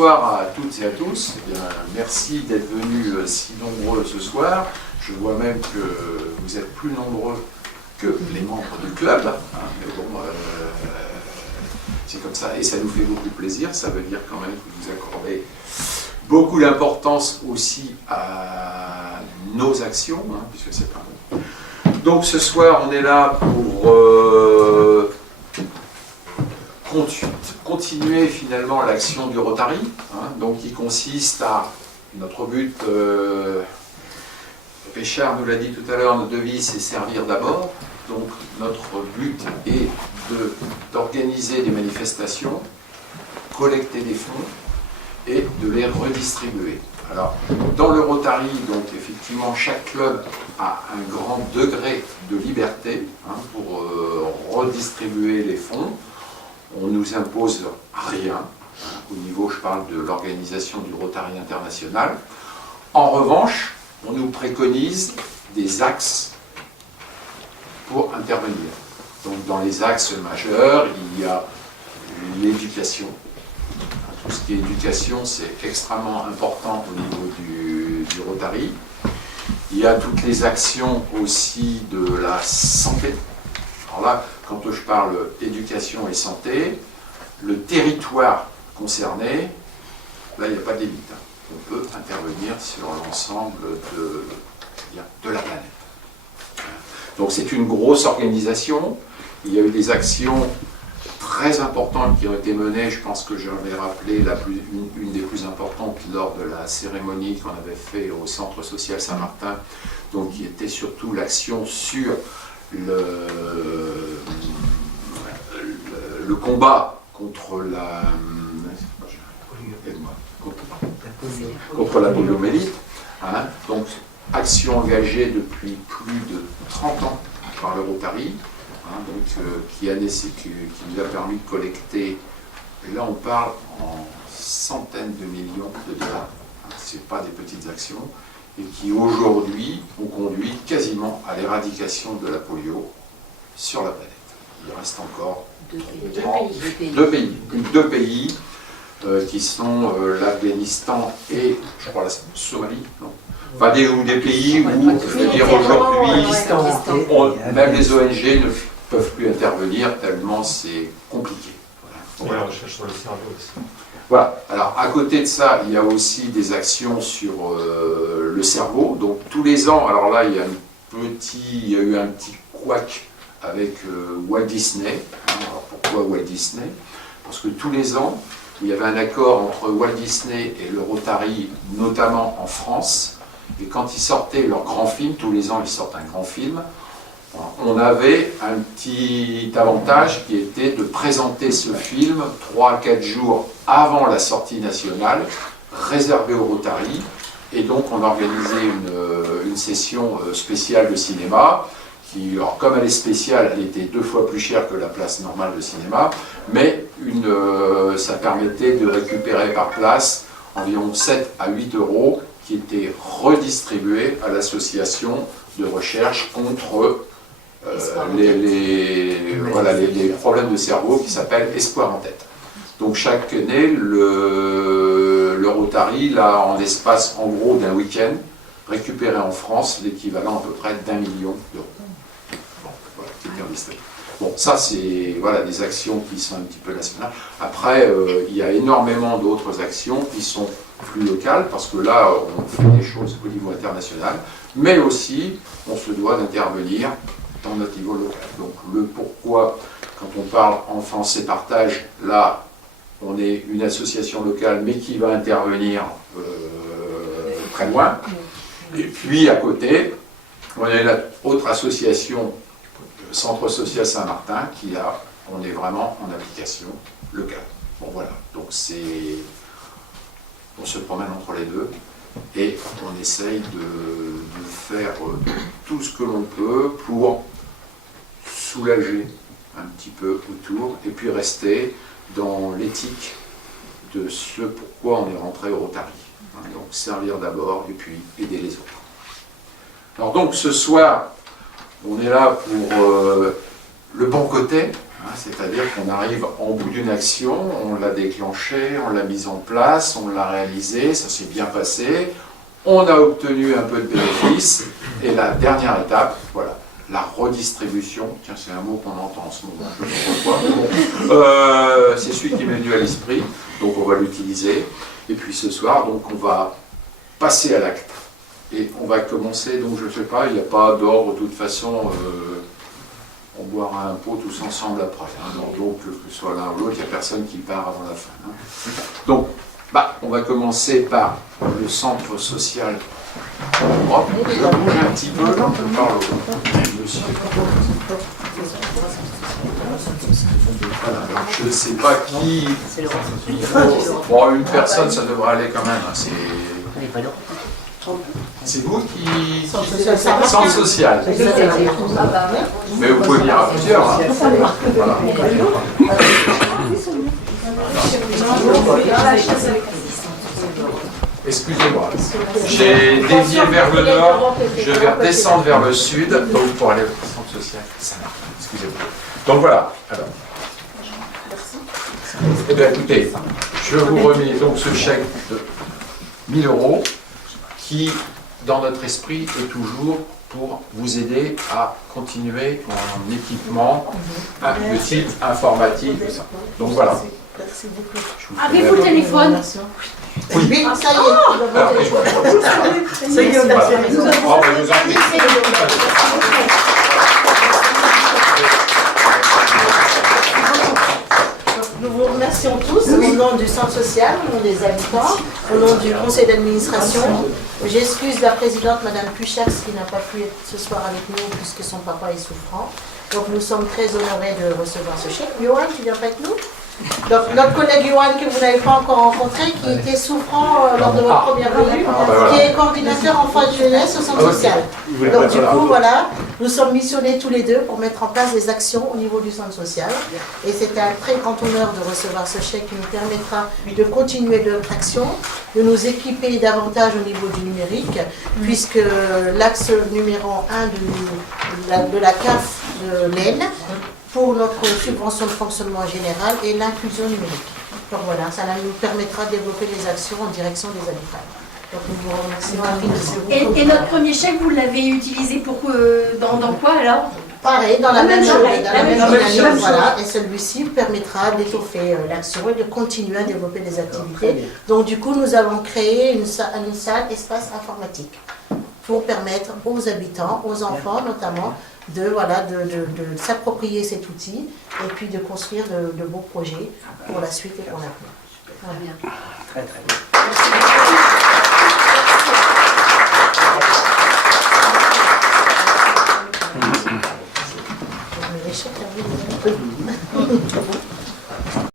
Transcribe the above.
bonsoir à toutes et à tous. Eh bien, merci d'être venus si nombreux ce soir. Je vois même que vous êtes plus nombreux que les membres du club. Mais bon, c'est comme ça et ça nous fait beaucoup plaisir. Ça veut dire quand même que vous accordez beaucoup d'importance aussi à nos actions, puisque c'est pas bon. Donc ce soir, on est là pour continuer finalement l'action du Rotary, donc qui consiste à, notre but, Richard nous l'a dit tout à l'heure, notre devise c'est servir d'abord, donc notre but est d'organiser des manifestations, collecter des fonds et de les redistribuer. Alors, dans le Rotary, donc effectivement, chaque club a un grand degré de liberté pour redistribuer les fonds. On ne nous impose rien. Au niveau, je parle de l'organisation du Rotary international. En revanche, on nous préconise des axes pour intervenir. Donc, dans les axes majeurs, il y a l'éducation. Tout ce qui est éducation, c'est extrêmement important au niveau du Rotary. Il y a toutes les actions aussi de la santé. Alors là, quand je parle éducation et santé, le territoire concerné, là, il n'y a pas de limite. On peut intervenir sur l'ensemble de la planète. Donc c'est une grosse organisation. Il y a eu des actions très importantes qui ont été menées, je pense que j'en ai rappelé une des plus importantes lors de la cérémonie qu'on avait fait au Centre social Saint-Martin, donc qui était surtout l'action sur le combat contre contre la poliomyélite. Donc action engagée depuis plus de 30 ans par le Rotary. Qui nous a permis de collecter, et là on parle en centaines de millions de dollars, ce n'est pas des petites actions, et qui aujourd'hui ont conduit quasiment à l'éradication de la polio sur la planète. Il reste encore deux pays qui sont l'Afghanistan et, je crois, la Somalie, non. Enfin, des pays où, je veux dire, aujourd'hui, même les ONG ne peuvent plus intervenir tellement c'est compliqué. Voilà. On cherche sur le cerveau aussi. Voilà. Alors, à côté de ça, il y a aussi des actions sur le cerveau. Donc, tous les ans, alors là, il y a eu un petit couac avec Walt Disney. Alors, pourquoi Walt Disney? Parce que tous les ans, il y avait un accord entre Walt Disney et le Rotary, notamment en France. Et quand ils sortaient leur grand film, tous les ans ils sortent un grand film, on avait un petit avantage qui était de présenter ce film 3 à 4 jours avant la sortie nationale, réservé au Rotary. Et donc on organisait une session spéciale de cinéma, qui, alors, comme elle est spéciale, elle était 2 fois plus chère que la place normale de cinéma, mais ça permettait de récupérer par place environ 7 à 8 euros qui étaient redistribués à l'association de recherche contre les problèmes de cerveau qui s'appelle Espoir en tête. Donc chaque année, le Rotary, là, en l'espace en gros d'un week-end, récupérait en France l'équivalent à peu près d'1 million d'euros. Bon, voilà, c'est bien listé. Bon, ça c'est des actions qui sont un petit peu nationales. Après, il y a énormément d'autres actions qui sont plus locales, parce que là, on fait des choses au niveau international, mais aussi, on se doit d'intervenir dans notre niveau local. Donc, le pourquoi, quand on parle enfance et partage, là, on est une association locale, mais qui va intervenir très loin. Et puis, à côté, on a une autre association, Centre social Saint-Martin, on est vraiment en application locale. Bon, voilà. Donc, on se promène entre les deux et on essaye de faire tout ce que l'on peut pour soulager un petit peu autour et puis rester dans l'éthique de ce pourquoi on est rentré au Rotary. Donc servir d'abord et puis aider les autres. Alors donc ce soir, on est là pour le bon côté, Hein, c'est-à-dire qu'on arrive en bout d'une action, on l'a déclenchée, on l'a mise en place, on l'a réalisée, ça s'est bien passé, on a obtenu un peu de bénéfices, et la dernière étape, voilà, la redistribution, tiens c'est un mot qu'on entend en ce moment, je ne sais pas pourquoi, c'est celui qui m'est venu à l'esprit, donc on va l'utiliser, et puis ce soir, donc on va passer à l'acte, et on va commencer, donc je ne sais pas, il n'y a pas d'ordre de toute façon, on boira un pot tous ensemble après, hein, donc que ce soit l'un ou l'autre, il n'y a personne qui part avant la fin. Hein. Donc, on va commencer par le centre social. Hop, je bouge un petit peu, je parle au monsieur. Voilà, alors je ne sais pas qui. Bon, une personne, ça devrait aller quand même. Hein, c'est vous qui. Centre social. Mais vous pouvez venir à plusieurs. Hein. Voilà. Excusez-moi, j'ai dévié vers le nord, je vais redescendre vers le sud, donc pour aller au centre social. Ça marche, excusez-moi. Donc voilà, alors. Eh bien écoutez, je vous remets donc ce chèque de 1000 € qui, dans notre esprit, est toujours pour vous aider à continuer en équipement de type informatique. Donc voilà. Avez-vous le téléphone? Oui, ça y est. Ça y est, on a Nous vous remercions tous au nom du centre social, au nom des habitants, au nom du conseil d'administration. J'excuse la présidente, Madame Puchax, qui n'a pas pu être ce soir avec nous puisque son papa est souffrant. Donc nous sommes très honorés de recevoir ce chèque. Johan, tu viens pas avec nous? Donc, notre collègue Johan, que vous n'avez pas encore rencontré, qui était souffrant lors de votre première venue, qui est coordinateur enfants et jeunesse au centre social. Donc du coup, voilà, nous sommes missionnés tous les deux pour mettre en place des actions au niveau du centre social. Et c'est un très grand honneur de recevoir ce chèque qui nous permettra de continuer notre action, de nous équiper davantage au niveau du numérique, puisque l'axe numéro 1 de la CAF de l'Aisne, pour notre subvention de fonctionnement général et l'inclusion numérique. Donc voilà, ça nous permettra de développer les actions en direction des habitants. Donc nous vous remercions. Et notre premier chèque, vous l'avez utilisé pour dans quoi alors? Pareil, dans la même journée, dans la même dynamique, voilà. Chose. Et celui-ci permettra d'étoffer l'action et de continuer à développer les activités. Donc du coup, nous avons créé une salle espace informatique pour permettre aux habitants, aux enfants notamment, de s'approprier cet outil et puis de construire de beaux projets pour la suite et pour l'avenir. Voilà. Très très bien. Je me réchauffe un peu.